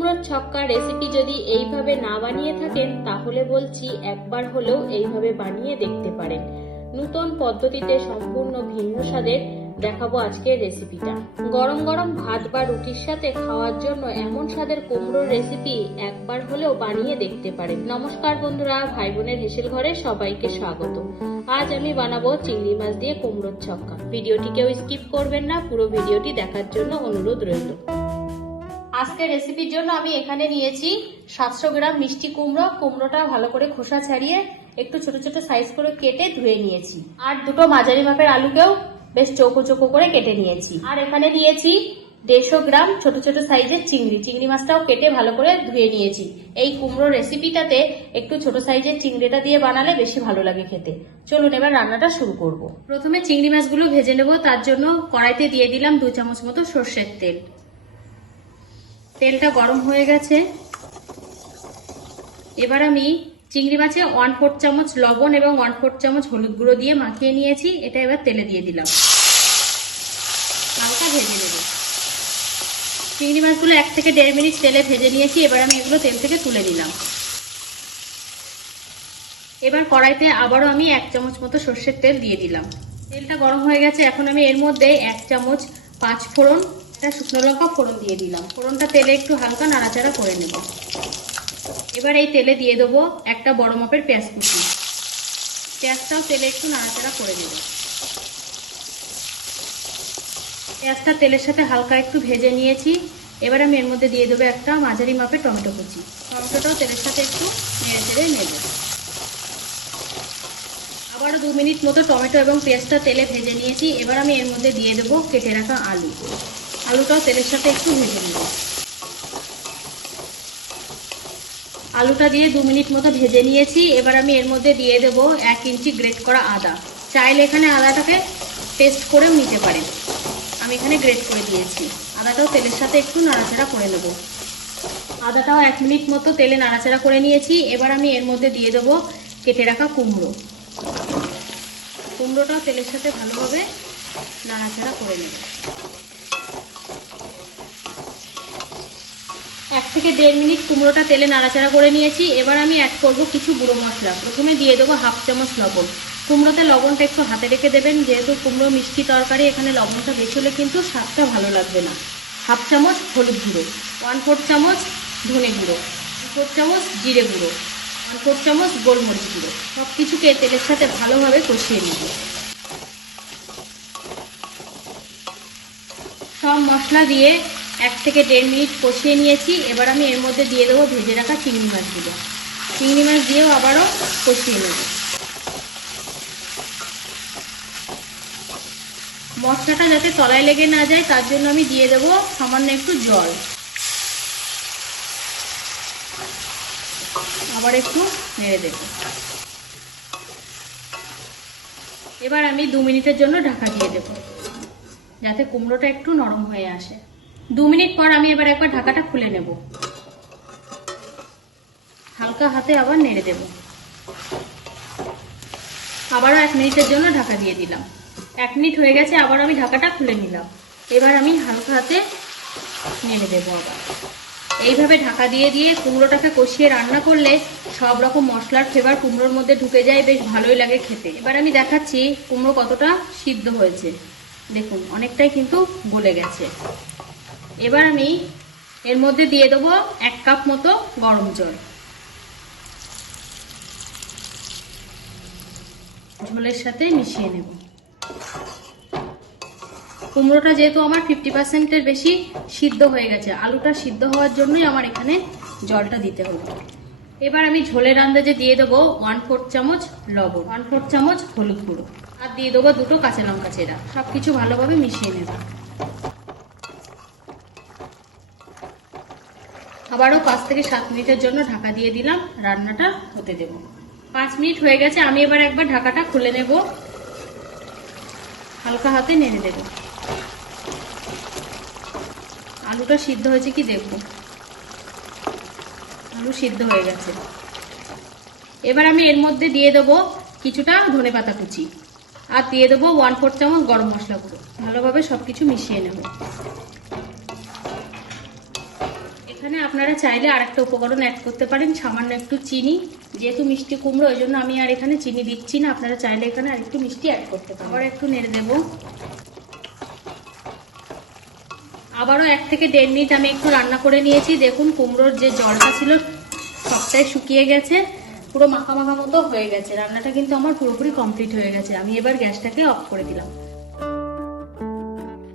কুমড়োর ছক্কা রেসিপি যদি এইভাবে না বানিয়ে থাকেন, তাহলে বলছি একবার হলেও এইভাবে বানিয়ে দেখতে পারেন। নূতন পদ্ধতিতে সম্পূর্ণ ভিন্ন স্বাদের দেখাবো আজকের রেসিপিটা গরম গরম ভাত বা রুটির সাথে খাওয়ার জন্য এমন স্বাদের কুমড়োর রেসিপি একবার হলেও বানিয়ে দেখতে পারেন। নমস্কার বন্ধুরা ভাই বোনের হেসেল ঘরে সবাইকে স্বাগত। আজ আমি বানাবো চিংড়ি মাছ দিয়ে কুমড়োর ছক্কা। ভিডিওটি কেউ স্কিপ করবেন না, পুরো ভিডিওটি দেখার জন্য অনুরোধ রইল। আজকের রেসিপির জন্য আমি এখানে নিয়েছি সাতশো গ্রাম মিষ্টি কুমড়ো। কুমড়োটা ভালো করে খোসা ছাড়িয়ে একটু ছোট ছোট সাইজ করে কেটে ধুয়ে নিয়েছি। আর দুটো মাঝারি মাপের আলুকেও বেশ চৌকো চৌকো করে কেটে নিয়েছি। আর এখানে নিয়েছি দেড়শো গ্রাম ছোট ছোট সাইজের চিংড়ি। চিংড়ি মাছটাও কেটে ভালো করে ধুয়ে নিয়েছি। এই কুমড়ো রেসিপিটাতে একটু ছোট সাইজের চিংড়িটা দিয়ে বানালে বেশি ভালো লাগে খেতে। চলুন এবার রান্নাটা শুরু করব। প্রথমে চিংড়ি মাছগুলো ভেজে নেব। তার জন্য কড়াইতে দিয়ে দিলাম দু চামচ মতো সর্ষের তেল। তেলটা গরম হয়ে গেছে। এবার আমি চিংড়ি মাছে ওয়ান ফোর চামচ লবণ এবং ওয়ান ফোর চামচ হলুদ গুঁড়ো দিয়ে মাখিয়ে নিয়েছি। এটা এবার তেলে দিয়ে দিলাম। ভেজে নেব। চিংড়ি মাছগুলো এক থেকে দেড় মিনিট তেলে ভেজে নিয়েছি। এবার আমি এগুলো তেল থেকে তুলে দিলাম এবার কড়াইতে আবারও আমি এক চামচ মতো সর্ষের তেল দিয়ে দিলাম। তেলটা গরম হয়ে গেছে। এখন আমি এর মধ্যে এক চামচ পাঁচ ফোড়ন একটা শুকনো লঙ্কা ফোড়ন দিয়ে দিলাম। ফোড়নটা তেলে একটু হালকা নাড়াচাড়া করে নেব। এবার এই তেলে দিয়ে দেবো একটা বড় মাপের পেঁয়াজ কুচি। পেঁয়াজটাও তেলে একটু নাড়াচাড়া করে দেবো পেঁয়াজটা তেলের সাথে হালকা একটু ভেজে নিয়েছি। এবার আমি এর মধ্যে দিয়ে দেবো একটা মাঝারি মাপের টমেটো কুচি। টমেটোটাও তেলের সাথে একটু নেড়ে চেড়ে নেব। আবারও দু মিনিট মতো টমেটো এবং পেঁয়াজটা তেলে ভেজে নিয়েছি। এবার আমি এর মধ্যে দিয়ে দেবো কেটে রাখা আলু। আলুটাও তেলের সাথে একটু ভেজে নেব। আলুটা দিয়ে দু মিনিট মতো ভেজে নিয়েছি। এবার আমি এর মধ্যে দিয়ে দেব এক ইঞ্চি গ্রেট করা আদা। চাইলে এখানে আদাটাকে পেস্ট করেও নিতে পারেন। আমি এখানে গ্রেট করে দিয়েছি। আদাটাও তেলের সাথে একটু নাড়াচাড়া করে নেব। আদাটাও এক মিনিট মতো তেলে নাড়াচাড়া করে নিয়েছি। এবার আমি এর মধ্যে দিয়ে দেবো কেটে রাখা কুমড়ো। কুমড়োটাও তেলের সাথে ভালোভাবে নাড়াচাড়া করে নেব। থেকে দেড় মিনিট কুমড়োটা তেলে নাড়াচাড়া করে নিয়েছি। এবার আমি অ্যাড করব কিছু গুঁড়ো মশলা। প্রথমে দিয়ে দেবো হাফ চামচ লবণ। কুমড়োতে লবণটা একটু হাতে রেখে দেবেন। যেহেতু কুমড়ো মিষ্টি তরকারি, এখানে লবণটা বেশি হলে কিন্তু স্বাদটা ভালো লাগবে না। হাফ চামচ হলুদ গুঁড়ো। ওয়ান ফোর চামচ ধনে গুঁড়ো। ফোর চামচ জিরে গুঁড়ো। ওয়ান ফোর চামচ গোলমরিচ গুঁড়ো। সব কিছুকে তেলের সাথে ভালোভাবে কষিয়ে নিব। সব মশলা দিয়ে এক থেকে দেড় মিনিট কষিয়ে নিয়েছি। এবার আমি এর মধ্যে দিয়ে দেবো ভেজে রাখা চিংড়ি মাছগুলো। চিংড়ি মাছ দিয়েও আবারও কষিয়ে নেব। মশলাটা যাতে তলায় লেগে না যায়, তার জন্য আমি দিয়ে দেবো সামান্য একটু জল। আবার একটু নেড়ে দেব। এবার আমি দু মিনিটের জন্য ঢাকা দিয়ে দেব, যাতে কুমড়োটা একটু নরম হয়ে আসে। দু মিনিট পর আমি এবার একবার ঢাকাটা খুলে নেব। হালকা হাতে আবার নেড়ে দেব। আবারও এক মিনিটের জন্য ঢাকা দিয়ে দিলাম। এক মিনিট হয়ে গেছে, আবার আমি ঢাকাটা খুলে নিলাম। এবার আমি হালকা হাতে নেড়ে দেব আবার। এইভাবে ঢাকা দিয়ে দিয়ে কুমড়োটাকে কষিয়ে রান্না করলে সব রকম মশলার ফ্লেভার কুমড়োর মধ্যে ঢুকে যায়, বেশ ভালোই লাগে খেতে। এবার আমি দেখাচ্ছি কুমড়ো কতটা সিদ্ধ হয়েছে। দেখুন, অনেকটাই কিন্তু গলে গেছে। এবার আমি এর মধ্যে দিয়ে দেবো এক কাপ মতো গরম জল। ঝোলের সাথে মিশিয়ে নেব। কুমড়োটা যেহেতু আমার ফিফটি পার্সেন্টের বেশি সিদ্ধ হয়ে গেছে, আলুটা সিদ্ধ হওয়ার জন্যই আমার এখানে জলটা দিতে হবে এবার আমি ঝোলের আন্দাজে দিয়ে দেবো ওয়ান ফোর চামচ লবণ ওয়ান ফোর চামচ হলুদ গুঁড়ো, আর দিয়ে দেবো দুটো কাঁচা লঙ্কা চেরা। সব কিছু ভালোভাবে মিশিয়ে নেব। আবারও পাঁচ থেকে সাত মিনিটের জন্য ঢাকা দিয়ে দিলাম, রান্নাটা হতে দেব। পাঁচ মিনিট হয়ে গেছে, আমি এবার একবার ঢাকাটা খুলে নেব। হালকা হাতে নেড়ে দেব। আলুটা সিদ্ধ হয়েছে কি দেখব? আলু সিদ্ধ হয়ে গেছে। এবার আমি এর মধ্যে দিয়ে দেবো কিছুটা ধনে পাতা কুচি আর দিয়ে দেবো ওয়ান ফোর চামচ গরম মশলা গুঁড়ো। ভালোভাবে সব কিছু মিশিয়ে নেব। এখানে আপনারা চাইলে আর একটা উপকরণ অ্যাড করতে পারেন, সামান্য একটু চিনি, যেহেতু মিষ্টি কুমড়ো, ওই জন্য আমি আর এখানে চিনি দিচ্ছি না। আপনারা চাইলে এখানে আর একটু মিষ্টি অ্যাড করতে পারেন। আবার একটু নেড়ে দেবো। আবারও এক থেকে দেড় মিনিট আমি একটু রান্না করে নিয়েছি। দেখুন, কুমড়োর যে জলটা ছিল সবটাই শুকিয়ে গেছে। পুরো মাখা মাখা মতো হয়ে গেছে। রান্নাটা কিন্তু আমার পুরোপুরি কমপ্লিট হয়ে গেছে। আমি এবার গ্যাসটাকে অফ করে দিলাম।